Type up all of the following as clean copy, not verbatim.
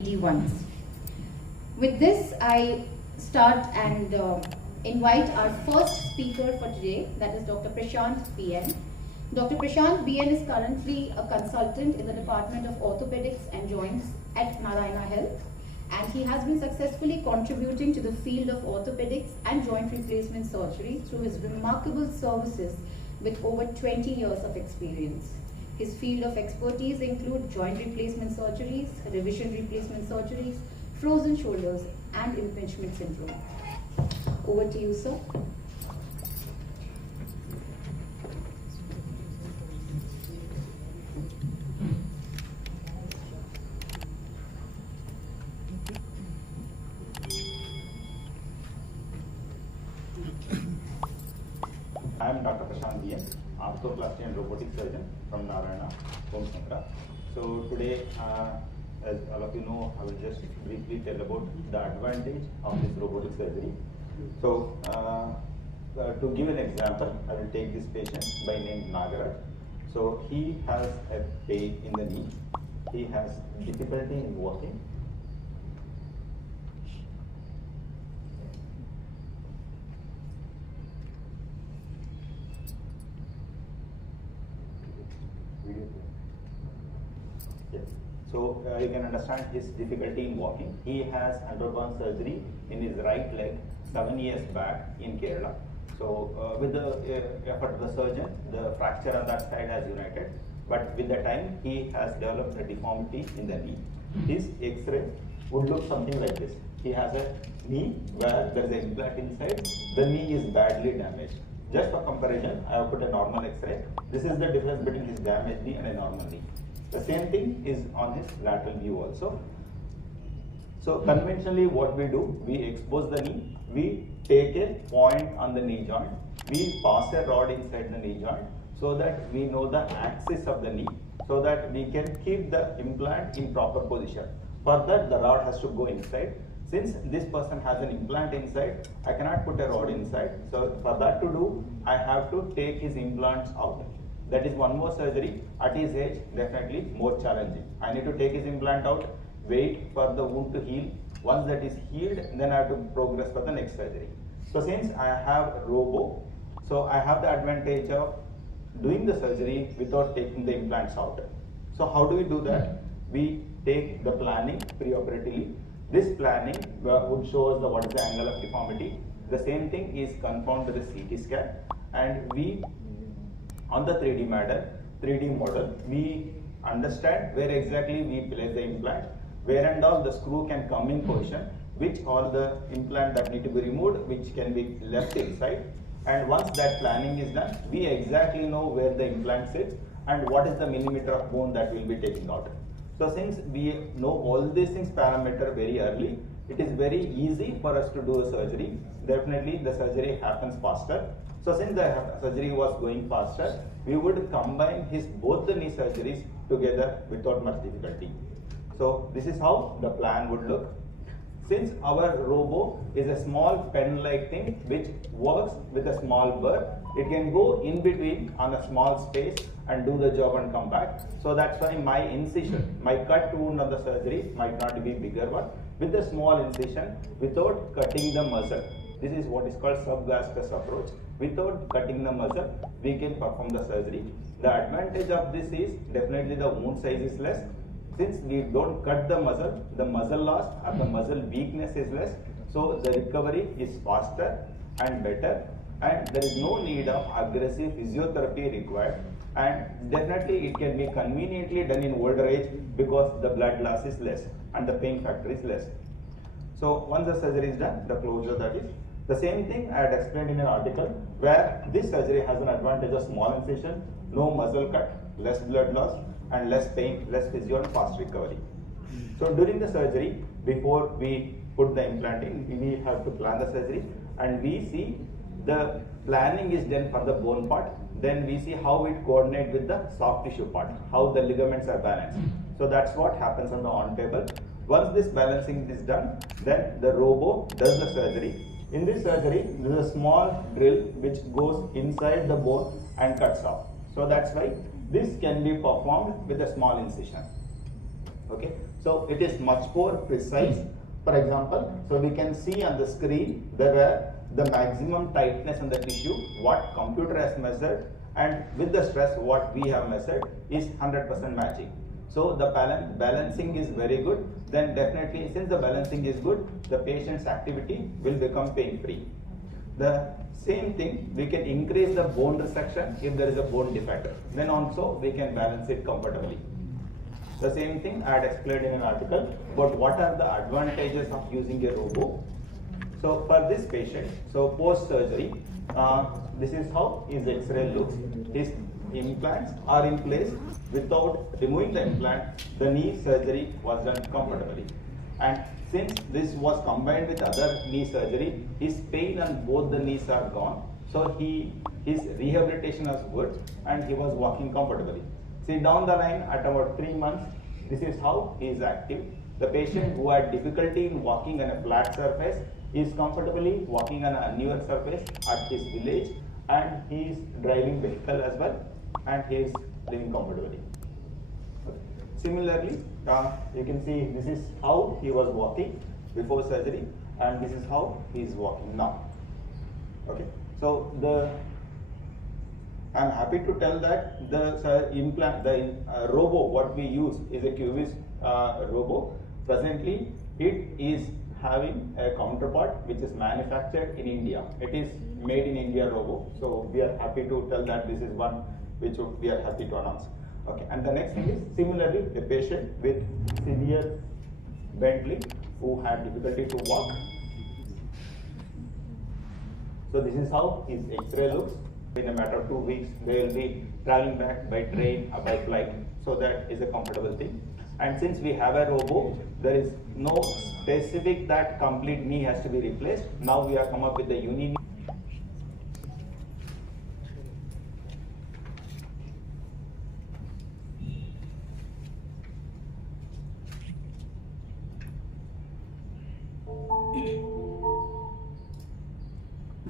ones. With this, I start and invite our first speaker for today, that is Dr. Prashant BN. Dr. Prashant BN is currently a consultant in the Department of Orthopedics and Joints at Narayana Health, and he has been successfully contributing to the field of orthopedics and joint replacement surgery through his remarkable services with over 20 years of experience. His field of expertise include joint replacement surgeries, revision replacement surgeries, frozen shoulders, and impingement syndrome. Over to you, sir. I am Dr. Prashant BN, arthroplasty and robotic surgeon from Narayana, Home. So today, as all of you know, I will just briefly tell about the advantage of this robotic surgery. So to give an example, I will take this patient by name Nagaraj. So he has a pain in the knee. He has difficulty in walking. Yes. So you can understand his difficulty in walking. He has undergone surgery in his right leg 7 years back in Kerala. So with the effort of the surgeon, the fracture on that side has united. But with the time, he has developed a deformity in the knee. His X-ray would look something like this. He has a knee where there is an implant inside. The knee is badly damaged. Just for comparison, I have put a normal X-ray. This is the difference between his damaged knee and a normal knee. The same thing is on his lateral view also. So conventionally what we do, we expose the knee, we take a point on the knee joint, we pass a rod inside the knee joint so that we know the axis of the knee, so that we can keep the implant in proper position. For that, the rod has to go inside. Since this person has an implant inside, I cannot put a rod inside. So for that to do, I have to take his implants out. That is one more surgery. At his age, definitely more challenging. I need to take his implant out, wait for the wound to heal. Once that is healed, then I have to progress for the next surgery. So since I have robo, so I have the advantage of doing the surgery without taking the implants out. So how do we do that? We take the planning preoperatively. This planning would show us what is the angle of deformity. The same thing is confirmed with the CT scan, and we on the 3D model, we understand where exactly we place the implant, where and all the screw can come in position, which all the implant that need to be removed, which can be left inside. And once that planning is done, we exactly know where the implant sits and what is the millimeter of bone that will be taking out. So since we know all these things parameter very early, it is very easy for us to do a surgery. Definitely the surgery happens faster. So since the surgery was going faster, we would combine both the knee surgeries together without much difficulty. So this is how the plan would look. Since our robo is a small pen-like thing which works with a small burr, it can go in between on a small space and do the job and come back. So that's why my incision, my cut wound on the surgery might not be bigger one. With a small incision, without cutting the muscle, this is what is called subvascous approach. Without cutting the muscle, we can perform the surgery. The advantage of this is definitely the wound size is less. Since we don't cut the muscle loss or the muscle weakness is less, so the recovery is faster and better, and there is no need of aggressive physiotherapy required, and definitely it can be conveniently done in older age because the blood loss is less and the pain factor is less. So once the surgery is done, the closure, that is. The same thing I had explained in an article where this surgery has an advantage of small incision, no muscle cut, less blood loss, and less pain, less physio, and fast recovery. So during the surgery, before we put the implant in, we have to plan the surgery, and we see the planning is done for the bone part. Then we see how it coordinates with the soft tissue part, how the ligaments are balanced. So that's what happens on the on table. Once this balancing is done, then the robo does the surgery. In this surgery, there is a small drill which goes inside the bone and cuts off. So that's why this can be performed with a small incision. Okay, So it is much more precise. For example, so we can see on the screen there were the maximum tightness in the tissue, what computer has measured, and with the stress what we have measured is 100% matching. So the balancing is very good. Then definitely, since the balancing is good, the patient's activity will become pain-free. The same thing, we can increase the bone resection if there is a bone defect. Then also we can balance it comfortably. The same thing I had explained in an article, but what are the advantages of using a robo? So for this patient, so post-surgery, this is how his X-ray looks. His implants are in place. Without removing the implant, the knee surgery was done comfortably. And since this was combined with other knee surgery, his pain on both the knees are gone. So his rehabilitation was good and he was walking comfortably. See, down the line at about 3 months, this is how he is active. The patient who had difficulty in walking on a flat surface is comfortably walking on an uneven surface at his village, and he is driving vehicle as well, and he is living comfortably. Okay. Similarly, you can see this is how he was walking before surgery, and this is how he is walking now. Okay. So I am happy to tell that the implant, the robo what we use is a Cubis robo. Presently, it is having a counterpart which is manufactured in India. It is made in India robo. So we are happy to tell that this is one which we are happy to announce. Okay. And the next thing is similarly a patient with severe Bentley who had difficulty to walk. So this is how his X-ray looks. In a matter of 2 weeks, they will be traveling back by train or by flight. So that is a comfortable thing. And since we have a robo, there is no specific that complete knee has to be replaced. Now we have come up with the uni knee.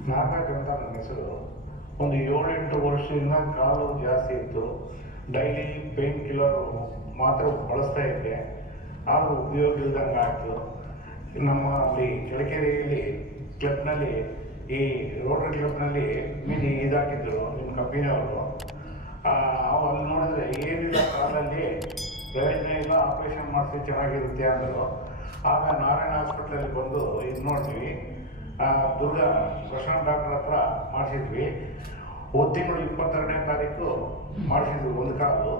Nagaraj ಅಂತ ನನ್ನ ಹೆಸರು. ಒಂದು 7-8 ವರ್ಷದಿಂದ ಕಾಲು ಜಾಸ್ತಿ ಇತ್ತು. Daily pain killer ಮಾತ್ರ ಬಳಸ್ತಾ ಇದ್ದೆ, ಆದರೂ ಉಪಯೋಗ ಇಲ್ದಂಗೆ ಆಗ್ತು. ನಮ್ಮ ಅಲ್ಲಿ ಕೆಳಕೆರೆಯಲ್ಲಿ ಕ್ಲಬ್ನಲ್ಲಿ, ಈ ರೋಟರಿ ಕ್ಲಬ್ನಲ್ಲಿ ಮೀನಿ ಇದಾಕಿದ್ರು ನಿಮ್ಮ ಕಂಪನಿಯವರು. ಅಲ್ಲಿ ನೋಡಿದ್ರೆ ಏನಿಲ್ಲ, ಕಾಲಲ್ಲಿ ಪ್ರಯೋಜನ ಇಲ್ಲ, ಆಪರೇಷನ್ ಮಾಡಿಸಿ ಚೆನ್ನಾಗಿರುತ್ತೆ ಅಂದರು. ಆಗ ನಾರಾಯಣ ಹಾಸ್ಪಿಟ್ಲಲ್ಲಿ ಬಂದು ಇದು ನೋಡ್ತೀವಿ, ದುರ್ಗಾ ಪ್ರಶಾಂತ್ ಡಾಕ್ಟರ್ ಹತ್ರ ಮಾಡಿಸಿದ್ವಿ. ಒಂದು ತಿಂಗಳು 22ನೇ ತಾರೀಕು ಮಾಡಿಸಿದ್ವಿ ಒಂದು ಕಾಲು,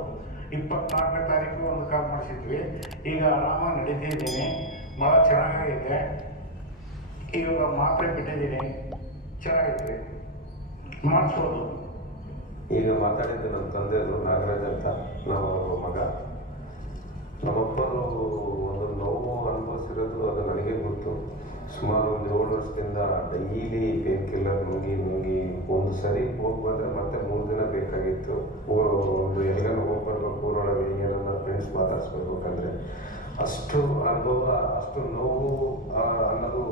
24ನೇ ತಾರೀಕು ಒಂದು ಕಾಲು ಮಾಡಿಸಿದ್ವಿ. ಈಗ ಆರಾಮಾಗಿ ನಡೀತಿದ್ದೀನಿ, ಭಾಳ ಚೆನ್ನಾಗೈತೆ. ಇವಾಗ ಮಾತ್ರೆ ಬಿಟ್ಟಿದ್ದೀನಿ, ಚೆನ್ನಾಗೈತೆ, ಮಾಡಿಸ್ಬೋದು. ಈಗ ಮಾತಾಡಿದ್ದು ನನ್ನ ತಂದೆದು ನಾಗರಾಜ್ ಅಂತ, ನಮ್ಮ ಮಗ. ನಮ್ಮಪ್ಪರು ಒಂದು ನೋವು ಅನುಭವಿಸಿರೋದು ಅದು ನನಗೆ ಗೊತ್ತು. ಸುಮಾರು ಒಂದು 7 ವರ್ಷದಿಂದ ಡೈಲಿ ಪೇನ್ ಕಿಲ್ಲರ್ ನುಂಗಿ ಒಂದು ಸರಿ ಹೋಗಿ ಬಂದರೆ ಮತ್ತೆ 3 ದಿನ ಬೇಕಾಗಿತ್ತು. ಒಂದು ಎಲ್ಲಿಗಾನ ಹೋಗಿ ಬರ್ಬೇಕು, ಊರೊಳಗೆ ಏನನ್ನ ಫ್ರೆಂಡ್ಸ್ ಮಾತಾಡಿಸ್ಬೇಕಂದ್ರೆ ಅಷ್ಟು ಅನುಭವ, ಅಷ್ಟು ನೋವು ಅನ್ನೋದು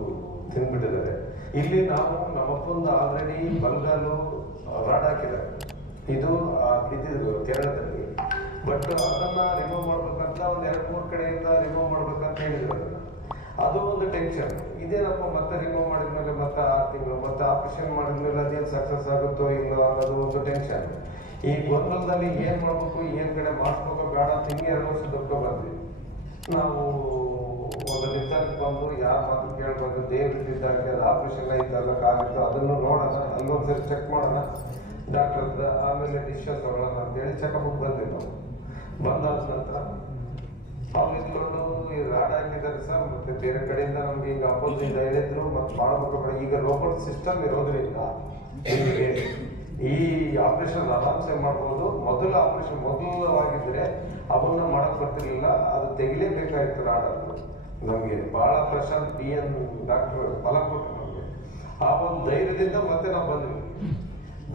ತಿಂದ್ಬಿಟ್ಟಿದ್ದಾರೆ. ಇಲ್ಲಿ ನಾವು ನಮ್ಮಪ್ಪಂದು ಆಲ್ರೆಡಿ ಬಲ್ಗಾಲು ರಾಡ್ ಹಾಕಿದ್ದಾರೆ, ಇದು ಬಿದ್ದಿದ್ರು ಕೇರಳದಲ್ಲಿ. ಬಟ್ ಅದನ್ನ ರಿಮೂವ್ ಮಾಡ್ಬೇಕಂತ ಒಂದು 2-3 ಕಡೆಯಿಂದ ರಿಮೂವ್ ಮಾಡ್ಬೇಕಂತ ಹೇಳಿದ್ರು. ಅದು ಒಂದು ಟೆನ್ಷನ್. ಇದೇನಪ್ಪ ಮತ್ತೆ ರಿಮೂವ್ ಮಾಡಿದ್ಮೇಲೆ ಮತ್ತೆ 6 ತಿಂಗಳು, ಮತ್ತೆ ಆಪರೇಷನ್ ಮಾಡಿದ್ಮೇಲೆ ಅದೇನು ಸಕ್ಸಸ್ ಆಗುತ್ತೋ ಇಲ್ಲೋ ಅನ್ನೋದು ಒಂದು ಟೆನ್ಷನ್. ಈ ಗೊಂದಲದಲ್ಲಿ ಏನು ಮಾಡಬೇಕು, ಏನು ಕಡೆ ಮಾಡಿಸ್ಬೇಕು ಬೇಡ ಅಂತ ಹಿಂಗೆ 2 ವರ್ಷ ದುಡ್ಕೊ ಬಂದ್ವಿ. ನಾವು ಒಂದು ನಿರ್ಧಾರಕ್ಕೆ ಬಂದು ಯಾರ ಮಾತು ಕೇಳ್ಬಾರ್ದು, ದೇವ್ರಿದ್ದಾಗ ಅದು ಆಪರೇಷನ್ ಐತಲ್ಲ, ಕಾಲಿತ್ತು, ಅದನ್ನು ನೋಡೋಣ, ಅಲ್ಲೊಂದ್ಸರಿ ಚೆಕ್ ಮಾಡೋಣ ಡಾಕ್ಟರ್ ಹತ್ರ, ಆಮೇಲೆ ಡಿಸಿಷನ್ ತಗೊಳ್ಳೋಣ ಅಂತೇಳಿ ಚೆಕಪ್ಗೆ ಬಂದ್ವಿ. ನಾವು ಬಂದಾದ ನಂತರ ಅವ್ರು ಇದ್ಕೊಂಡು ಈ ರಾಡ್ ಹಾಕಿದ್ದಾರೆ ಸರ್, ಮತ್ತೆ ಬೇರೆ ಕಡೆಯಿಂದ ನಮ್ಗೆ ಈಗ ಅಪೋಸಿಟ್ ಹೇಳಿದ್ರು ಮತ್ತೆ ಮಾಡಬೇಕು. ಈಗ ರೋಬೋಟ್ ಸಿಸ್ಟಮ್ ಇರೋದ್ರಿಂದ ಈ ಆಪರೇಷನ್ ಆರಾಮ್ಸೆ ಮಾಡ್ಬೋದು. ಮೊದಲವಾಗಿದ್ರೆ ಅವನ್ನ ಮಾಡಕ್ ಬರ್ತಿರ್ಲಿಲ್ಲ, ಅದು ತೆಗಿಲೇಬೇಕಾಗಿತ್ತು ರಾಡ್ ಅಂತ. ನಮ್ಗೆ ಬಹಳ ಪ್ರಶಾಂತ್ PN ಡಾಕ್ಟರ್ ಫಲ ಕೊಟ್ಟರು ನಮ್ಗೆ. ಆ ಒಂದು ಧೈರ್ಯದಿಂದ ಮತ್ತೆ ನಾವು ಬಂದ್ವಿ.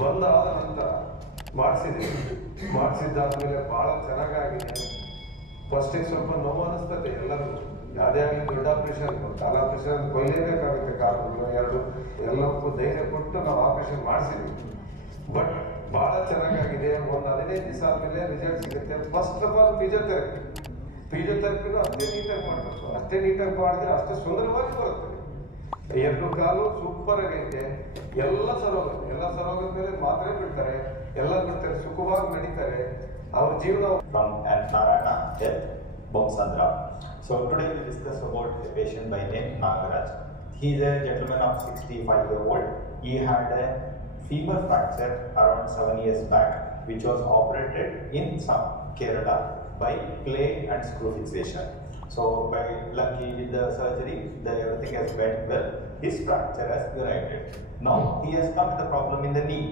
ಬಂದಾದ ನಂತರ ಮಾಡಿಸಿದ್ದಾದ್ಮೇಲೆ ಬಹಳ ಚೆನ್ನಾಗಾಗಿದೆ. ಫಸ್ಟಿಗೆ ಸ್ವಲ್ಪ ನೋವು ಅನಿಸ್ತದೆ ಎಲ್ಲರಿಗೂ, ಯಾವುದೇ ಆಗಲಿ ದೊಡ್ಡ ಆಪರೇಷನ್, ಕಾಲ ಆಪರೇಷನ್ ಕೊಯ್ಲೇಬೇಕಾಗುತ್ತೆ, ಕಾಲುಗಳು 2 ಎಲ್ಲಕ್ಕೂ ಧೈರ್ಯ ಕೊಟ್ಟು ನಾವು ಆಪರೇಷನ್ ಮಾಡಿಸಿದ್ವಿ. ಬಟ್ ಬಹಳ ಚೆನ್ನಾಗಾಗಿದೆ. ಒಂದು 15 ದಿವಸ ಆದಮೇಲೆ ರಿಸಲ್ಟ್ ಸಿಗುತ್ತೆ. ಫಸ್ಟ್ ಆಫ್ ಆಲ್ ಫಿಸಿಯೋಥೆರಪಿನೂ ಅಷ್ಟೇ ನೀಟಾಗಿ ಮಾಡಬೇಕು. ಅಷ್ಟೇ ನೀಟಾಗಿ ಮಾಡಿದ್ರೆ ಅಷ್ಟೇ ಸುಂದರವಾಗಿ ಬರುತ್ತೆ. ಎರಡು ಕಾಲು ಸೂಪರ್ ಆಗೈತೆ, ಎಲ್ಲ ಸರೋಗುತ್ತೆ. ಎಲ್ಲ ಸರೋಗದ ಮೇಲೆ ಮಾತ್ರೆ ಬಿಡ್ತಾರೆ, ಎಲ್ಲ ಬಿಡ್ತಾರೆ, ಸುಖವಾಗಿ ನಡೀತಾರೆ ಅವ್ರ ಜೀವನ. From Narayana Health, Bomsandra. So today we will discuss about a patient by name Nagaraj. He is a gentleman of 65-year-old. He had a femur fracture around 7 years back, which was operated in some Kerala by clay and screw fixation. So by lucky with the surgery, everything has went well. His fracture has united. Now he has come with a problem in the knee.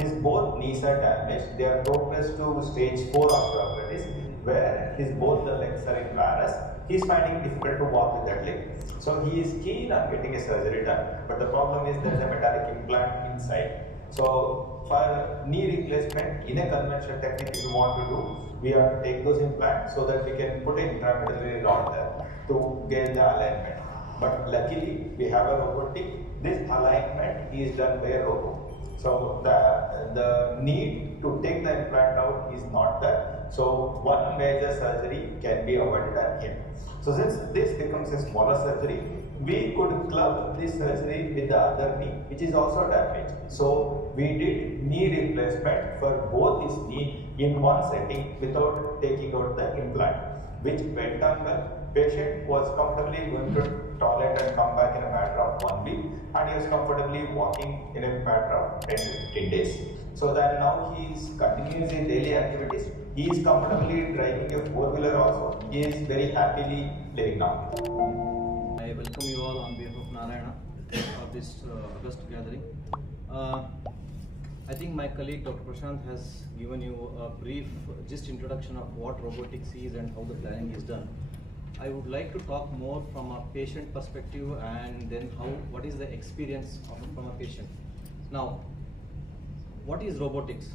His both knees are damaged. They are progressed to stage 4 osteoarthritis, where both the legs are in varus. He is finding it difficult to walk with that leg. So he is keen on getting a surgery done. But the problem is there is a metallic implant inside. So for knee replacement, in a conventional technique, if you want to do, we have to take those implants so that we can put an intramedullary rod there to get the alignment. But luckily, we have a robotic. This alignment is done by a robot. So the need to take the implant out is not there. So one major surgery can be avoided at here. So since this becomes a smaller surgery, we could club this surgery with the other knee, which is also damaged. So we did knee replacement for both his knee in one setting without taking out the implant, which went on well. Patient was comfortably going to toilet and come back in a matter of 1 week, and he was comfortably walking in a matter of 10 to 15 days. So that now he is continuing his daily activities. He is comfortably driving a 4-wheeler also. He is very happily living now. I welcome you all on behalf of Narayana for this August gathering. I think my colleague Dr. Prashant has given you a brief introduction of what robotics is and how the planning is done. I would like to talk more from a patient perspective, and then what is the experience from a patient. Now, what is robotics?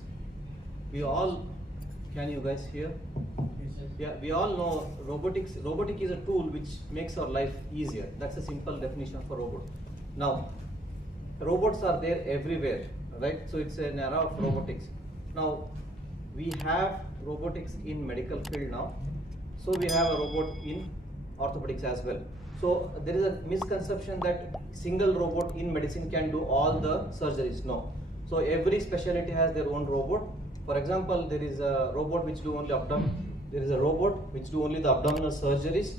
Can you guys hear? Yeah, we all know robotic is a tool which makes our life easier. That's a simple definition for robot. Now, robots are there everywhere, right? So it's an era of robotics. Now, we have robotics in medical field now. So we have a robot in orthopedics as well. So there is a misconception that single robot in medicine can do all the surgeries. No. So every specialty has their own robot. For example, there is a robot which do only there is a robot which do only the abdominal surgeries,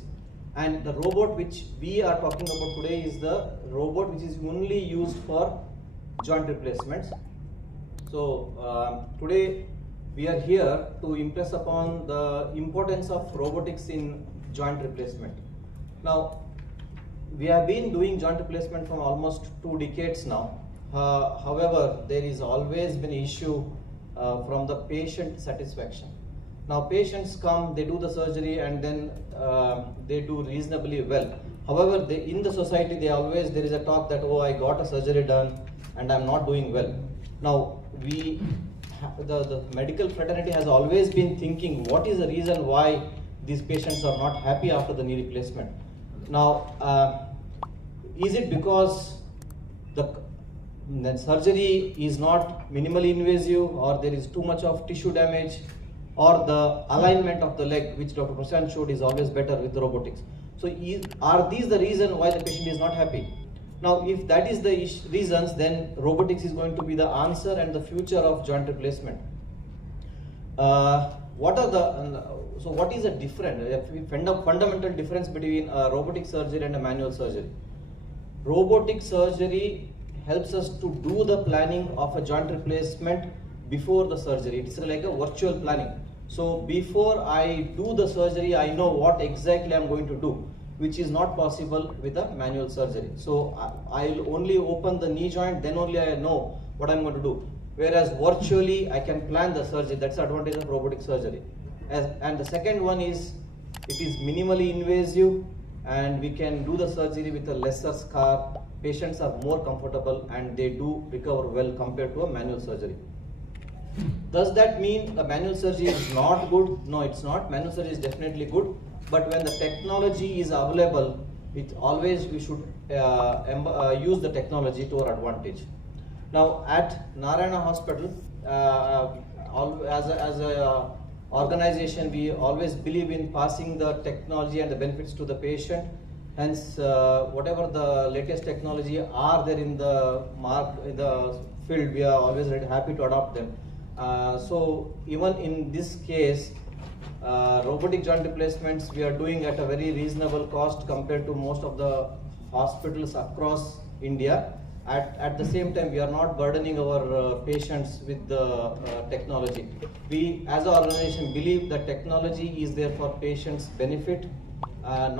and the robot which we are talking about today is the robot which is only used for joint replacements. So today we are here to impress upon the importance of robotics in joint replacement. Now, we have been doing joint replacement from almost 2 decades now. However, there is always been an issue from the patient satisfaction. Now, patients come, they do the surgery, and then they do reasonably well. However, in the society, there is a talk that, oh, I got a surgery done and I'm not doing well. Now, the medical fraternity has always been thinking, what is the reason why these patients are not happy after the knee replacement? Now, is it because the surgery is not minimally invasive, or there is too much of tissue damage, or the alignment of the leg, which Dr. Prashant showed, is always better with the robotics? So are these the reason why the patient is not happy? Now, if that is the reasons, then robotics is going to be the answer and the future of joint replacement. What is the fundamental difference between a robotic surgery and a manual surgery? Robotic surgery helps us to do the planning of a joint replacement before the surgery. It's like a virtual planning. So before I do the surgery, I know what exactly I'm going to do, which is not possible with a manual surgery. So I'll only open the knee joint, then only I know what I'm going to do. Whereas virtually, I can plan the surgery. That's the advantage of robotic surgery. And the second one is, it is minimally invasive, and we can do the surgery with a lesser scar. Patients are more comfortable and they do recover well compared to a manual surgery. Does that mean the manual surgery is not good? No, it's not. Manual surgery is definitely good, but when the technology is available, we should use the technology to our advantage. Now, at Narayana Hospital, as a organization, we always believe in passing the technology and the benefits to the patient. Hence, whatever the latest technology are there in the field, we are always happy to adopt them. So even in this case, robotic joint replacements we are doing at a very reasonable cost compared to most of the hospitals across India. At the same time, we are not burdening our patients with the technology. We as an organization believe that technology is there for patients' benefit,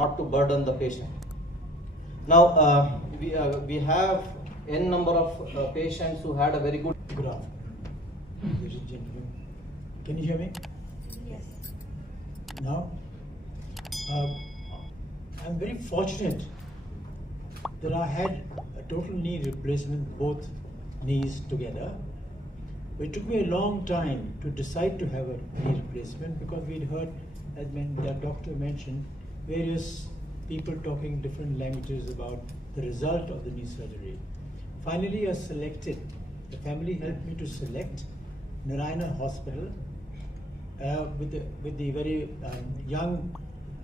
not to burden the patient. Now, we have n number of patients who had a very good. Good afternoon, ladies and gentlemen. Can you hear me? Yes. Now, I'm very fortunate that I had a total knee replacement, both knees together. It took me a long time to decide to have a knee replacement because we'd heard, as the doctor mentioned, various people talking different languages about the result of the knee surgery. Finally, I selected, the family helped me to select Narayana Hospital with the very young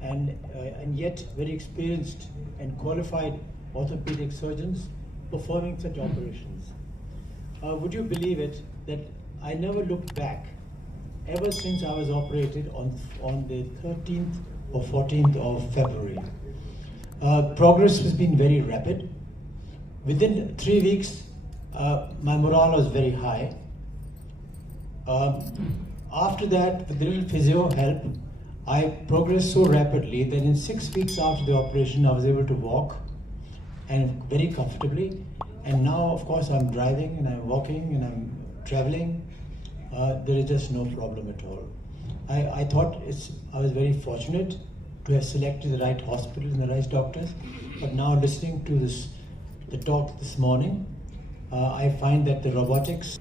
and yet very experienced and qualified orthopedic surgeons performing such operations. Would you believe it that I never looked back ever since I was operated on the 13th or 14th of February. Progress has been very rapid. Within 3 weeks, my morale was very high. After that, with a little physio help, I progressed so rapidly that in 6 weeks after the operation, I was able to walk and very comfortably. And now, of course, I'm driving and I'm walking and I'm traveling. There is just no problem at all. I thought I was very fortunate to have selected the right hospital and the right doctors. But now listening to the talk this morning, I find that the robotics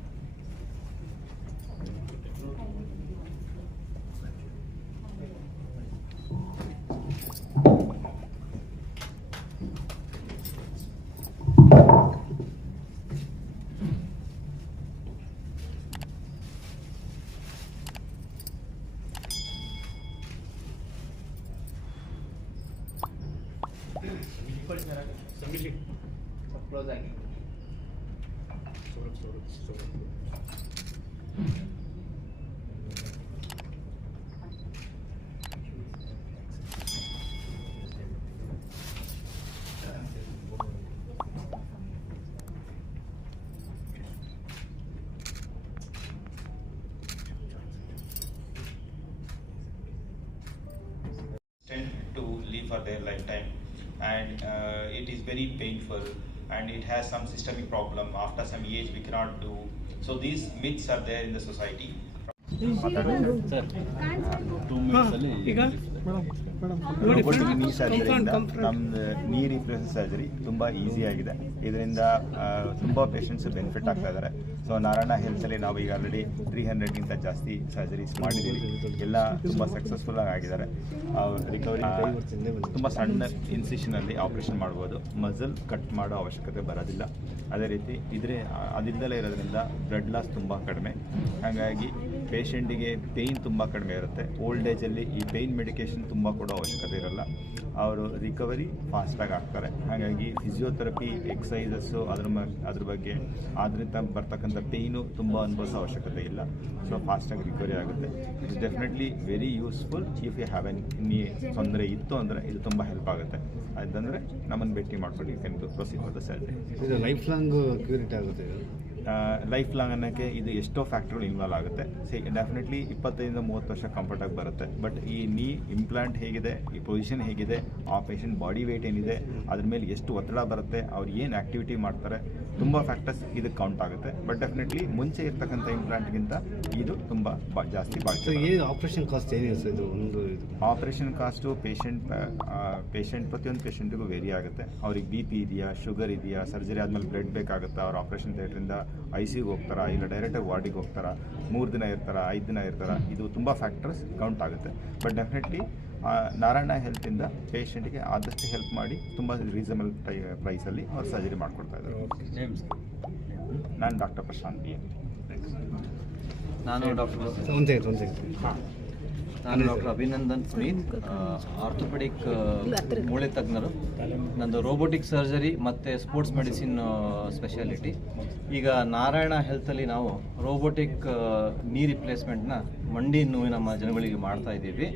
tend to live for their lifetime, and it is very painful, and it has some systemic problem. After some age we cannot do. So these myths are there in the society. Robotic ನೀ ಸರ್ಜರಿಯಿಂದ ನಮ್ಮದು ನೀ replacement surgery ತುಂಬ easy ಆಗಿದೆ. ಇದರಿಂದ ತುಂಬ patients benefit ಆಗ್ತಾ ಇದ್ದಾರೆ. So Narayana ಹೆಲ್ತಲ್ಲಿ ನಾವು ಈಗ ಆಲ್ರೆಡಿ 300ಗಿಂತ ಜಾಸ್ತಿ ಸರ್ಜರೀಸ್ ಮಾಡಿದ್ದೀವಿ. ಎಲ್ಲ ತುಂಬ ಸಕ್ಸಸ್ಫುಲ್ಲಾಗಿ ಆಗಿದ್ದಾರೆ. ರಿಕವರಿ ತುಂಬ ಸಣ್ಣ ಇನ್ಸಿಷನಲ್ಲಿ ಆಪ್ರೇಷನ್ ಮಾಡ್ಬೋದು. ಮಸಲ್ ಕಟ್ ಮಾಡೋ ಅವಶ್ಯಕತೆ ಬರೋದಿಲ್ಲ. ಅದೇ ರೀತಿ ಅದಿಲ್ಲದಲೇ ಇರೋದ್ರಿಂದ ಬ್ಲಡ್ ಲಾಸ್ ತುಂಬ ಕಡಿಮೆ. ಹಾಗಾಗಿ ಪೇಷಂಟಿಗೆ ಪೇಯ್ನ್ ತುಂಬ ಕಡಿಮೆ ಇರುತ್ತೆ. ಓಲ್ಡ್ ಏಜಲ್ಲಿ ಈ ಪೇಯ್ನ್ ಮೆಡಿಕೇಷನ್ ತುಂಬ ಕೊಡೋ ಅವಶ್ಯಕತೆ ಇರಲ್ಲ. ಅವರು ರಿಕವರಿ ಫಾಸ್ಟಾಗಿ ಆಗ್ತಾರೆ. ಹಾಗಾಗಿ ಫಿಸಿಯೋಥೆರಪಿ ಎಕ್ಸಸೈಸಸ್ಸು ಅದ್ರ ಬಗ್ಗೆ ಅದರಿಂದ ಬರ್ತಕ್ಕಂಥ ಪೇಯ್ನು ತುಂಬ ಅನುಭವಿಸೋ ಅವಶ್ಯಕತೆ ಇಲ್ಲ. ಸೊ ಫಾಸ್ಟಾಗಿ ರಿಕವರಿ ಆಗುತ್ತೆ. It's definitely very useful. If you have any ತೊಂದರೆ ಇತ್ತು ಅಂದರೆ ಇದು ತುಂಬ ಹೆಲ್ಪ್ ಆಗುತ್ತೆ. ಅದಂದರೆ ನಮ್ಮನ್ನು ಭೇಟಿ ಮಾಡ್ಕೊಂಡು you can proceed for the surgery. ಇದು ಲೈಫ್ ಲಾಂಗ್ ಕ್ಯೂರಿಟಿ ಆಗುತ್ತೆ. ಲೈಫ್ ಲಾಂಗ್ ಅನ್ನೋಕ್ಕೆ ಇದು ಎಷ್ಟೋ ಫ್ಯಾಕ್ಟ್ರಿಗಳು ಇನ್ವಾಲ್ವ್ ಆಗುತ್ತೆ. ಡೆಫಿನೆಟ್ಲಿ 25-30 ವರ್ಷ ಕಂಫರ್ಟಾಗಿ ಬರುತ್ತೆ. ಬಟ್ ಈ ನೀ ಇಂಪ್ಲಾಂಟ್ ಹೇಗಿದೆ, ಈ ಪೊಸಿಷನ್ ಹೇಗಿದೆ, ಆ ಪೇಷಂಟ್ ಬಾಡಿ ವೇಟ್ ಏನಿದೆ, ಅದ್ರ ಮೇಲೆ ಎಷ್ಟು ಒತ್ತಡ ಬರುತ್ತೆ, ಅವ್ರು ಏನು ಆ್ಯಕ್ಟಿವಿಟಿ ಮಾಡ್ತಾರೆ, ತುಂಬ ಫ್ಯಾಕ್ಟರ್ಸ್ ಇದಕ್ಕೆ ಕೌಂಟ್ ಆಗುತ್ತೆ. ಬಟ್ ಡೆಫಿನೆಟ್ಲಿ ಮುಂಚೆ ಇರ್ತಕ್ಕಂಥ ಇಂಪ್ಲಾಂಟ್ಗಿಂತ ಇದು ತುಂಬ ಜಾಸ್ತಿ ಬಾಳ್ತು. ಏನು ಆಪ್ರೇಷನ್ ಕಾಸ್ಟ್ ಏನಿದೆ ಸರ್? ಇದು ಒಂದು ಆಪ್ರೇಷನ್ ಕಾಸ್ಟು ಪೇಷಂಟ್ ಪ್ರತಿಯೊಂದು ಪೇಷಂಟಿಗೂ ವೇರಿ ಆಗುತ್ತೆ. ಅವ್ರಿಗೆ BP ಇದೆಯಾ, ಶುಗರ್ ಇದೆಯಾ, ಸರ್ಜರಿ ಆದಮೇಲೆ ಬ್ಲಡ್ ಬೇಕಾಗುತ್ತಾ, ಅವ್ರು ಆಪ್ರೇಷನ್ ಥಿಯೇಟ್ರಿಂದ ICUಗೆ ಹೋಗ್ತಾರಾ, ಇಲ್ಲ ಡೈರೆಕ್ಟಾಗಿ ವಾರ್ಡಿಗೆ ಹೋಗ್ತಾರಾ, 3 ದಿನ ಇರ್ತಾರಾ, 5 ದಿನ ಇರ್ತಾರಾ, ಇದು ತುಂಬ ಫ್ಯಾಕ್ಟರ್ಸ್ ಕೌಂಟ್ ಆಗುತ್ತೆ. ಬಟ್ ಡೆಫಿನೆಟ್ಲಿ ನಾರಾಯಣ ಹೆಲ್ತಿಂದ ಪೇಷಂಟ್ಗೆ ಆದಷ್ಟು ಹೆಲ್ಪ್ ಮಾಡಿ ತುಂಬ ರೀಸನಬಲ್ ಪ್ರೈಸಲ್ಲಿ ಅವ್ರು ಸರ್ಜರಿ ಮಾಡಿಕೊಡ್ತಾ ಇದ್ದಾರೆ. ನಾನು ಡಾಕ್ಟರ್ ಪ್ರಶಾಂತ್ BN. ನಾನು ಡಾಕ್ಟರ್ ಒಂದು ಹಾಂ ನಾನು ಡಾಕ್ಟರ್ ಅಭಿನಂದನ್ ಸ್ಮಿತ್, ಆರ್ಥೋಪೆಡಿಕ್ ಮೂಳೆ ತಜ್ಞರು. ನಂದು ರೋಬೋಟಿಕ್ ಸರ್ಜರಿ ಮತ್ತು ಸ್ಪೋರ್ಟ್ಸ್ ಮೆಡಿಸಿನ್ ಸ್ಪೆಷಾಲಿಟಿ. ಈಗ ನಾರಾಯಣ ಹೆಲ್ತಲ್ಲಿ ನಾವು ರೋಬೋಟಿಕ್ ನೀ ರಿಪ್ಲೇಸ್ಮೆಂಟ್ನ ಮಂಡಿ ನೋವಿನ ಜನಗಳಿಗೆ ಮಾಡ್ತಾ ಇದ್ದೀವಿ.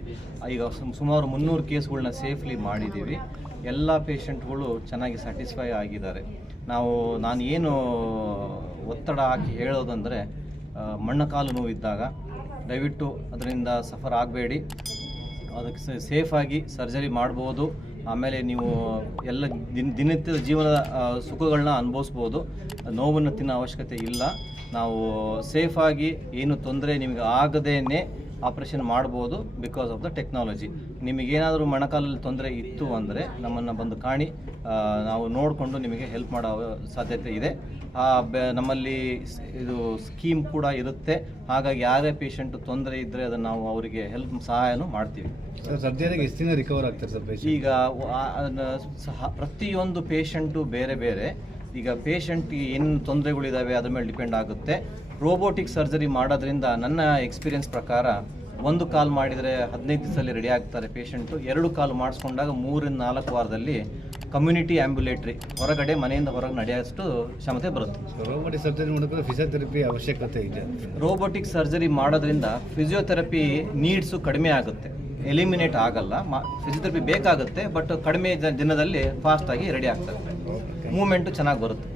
ಈಗ ಸುಮಾರು 300 ಕೇಸ್ಗಳನ್ನ ಸೇಫ್ಲಿ ಮಾಡಿದ್ದೀವಿ. ಎಲ್ಲ ಪೇಷಂಟ್ಗಳು ಚೆನ್ನಾಗಿ ಸ್ಯಾಟಿಸ್ಫೈ ಆಗಿದ್ದಾರೆ. ನಾನು ಏನು ಒತ್ತಡ ಹಾಕಿ ಹೇಳೋದಂದರೆ, ಮೊಣಕಾಲು ನೋವಿದ್ದಾಗ ದಯವಿಟ್ಟು ಅದರಿಂದ ಸಫರ್ ಆಗಬೇಡಿ. ಅದಕ್ಕೆ ಸೇಫಾಗಿ ಸರ್ಜರಿ ಮಾಡ್ಬೋದು. ಆಮೇಲೆ ನೀವು ಎಲ್ಲ ದಿನನಿತ್ಯದ ಜೀವನದ ಸುಖಗಳನ್ನ ಅನುಭವಿಸ್ಬೋದು. ನೋವನ್ನು ತಿನ್ನೋ ಅವಶ್ಯಕತೆ ಇಲ್ಲ. ನಾವು ಸೇಫಾಗಿ ಏನು ತೊಂದರೆ ನಿಮಗೆ ಆಗದೇನೆ ಆಪ್ರೇಷನ್ ಮಾಡ್ಬೋದು ಬಿಕಾಸ್ ಆಫ್ ದ ಟೆಕ್ನಾಲಜಿ. ನಿಮಗೇನಾದರೂ ಮೊಣಕಾಲಲ್ಲಿ ತೊಂದರೆ ಇತ್ತು ಅಂದರೆ ನಮ್ಮನ್ನು ಬಂದು ಕಾಣಿ, ನಾವು ನೋಡಿಕೊಂಡು ನಿಮಗೆ ಹೆಲ್ಪ್ ಮಾಡೋ ಸಾಧ್ಯತೆ ಇದೆ. ನಮ್ಮಲ್ಲಿ ಇದು ಸ್ಕೀಮ್ ಕೂಡ ಇರುತ್ತೆ. ಹಾಗಾಗಿ ಯಾರೇ ಪೇಷಂಟ್ ತೊಂದರೆ ಇದ್ದರೆ ಅದನ್ನು ನಾವು ಅವರಿಗೆ ಸಹಾಯನೂ ಮಾಡ್ತೀವಿ. ಸರ್ಜರಿಗೆ ಎಷ್ಟು ದಿನ ರಿಕವರ್ ಆಗ್ತಾರೆ ಸರ್? ಈಗ ಪ್ರತಿಯೊಂದು ಪೇಷಂಟು ಬೇರೆ ಬೇರೆ. ಈಗ ಪೇಷಂಟ್ಗೆ ಏನು ತೊಂದರೆಗಳಿದ್ದಾವೆ ಅದ್ರ ಮೇಲೆ ಡಿಪೆಂಡ್ ಆಗುತ್ತೆ. ರೋಬೋಟಿಕ್ ಸರ್ಜರಿ ಮಾಡೋದ್ರಿಂದ ನನ್ನ ಎಕ್ಸ್ಪೀರಿಯನ್ಸ್ ಪ್ರಕಾರ 1 ಕಾಲು ಮಾಡಿದರೆ 15 ದಿವಸದಲ್ಲಿ ರೆಡಿ ಆಗ್ತಾರೆ ಪೇಷಂಟು. 2 ಕಾಲು ಮಾಡಿಸ್ಕೊಂಡಾಗ 3-4 ವಾರದಲ್ಲಿ ಕಮ್ಯುನಿಟಿ ಆ್ಯಂಬ್ಯುಲೇಟ್ರಿ ಹೊರಗಡೆ ಮನೆಯಿಂದ ಹೊರಗೆ ನಡೆಯೋಷ್ಟು ಕ್ಷಮತೆ ಬರುತ್ತೆ. ರೋಬೋಟಿಕ್ ಸರ್ಜರಿ ಮಾಡೋದ್ರೆ ಫಿಸಿಯೋಥೆರಪಿ ಅವಶ್ಯಕತೆ ಇದೆ. ರೋಬೋಟಿಕ್ ಸರ್ಜರಿ ಮಾಡೋದ್ರಿಂದ ಫಿಸಿಯೋಥೆರಪಿ ನೀಡ್ಸು ಕಡಿಮೆ ಆಗುತ್ತೆ, ಎಲಿಮಿನೇಟ್ ಆಗಲ್ಲ. ಫಿಸಿಯೋಥೆರಪಿ ಬೇಕಾಗುತ್ತೆ, ಬಟ್ ಕಡಿಮೆ ದಿನದಲ್ಲಿ ಫಾಸ್ಟಾಗಿ ರೆಡಿ ಆಗ್ತದೆ, ಮೂವ್ಮೆಂಟು ಚೆನ್ನಾಗಿ ಬರುತ್ತೆ.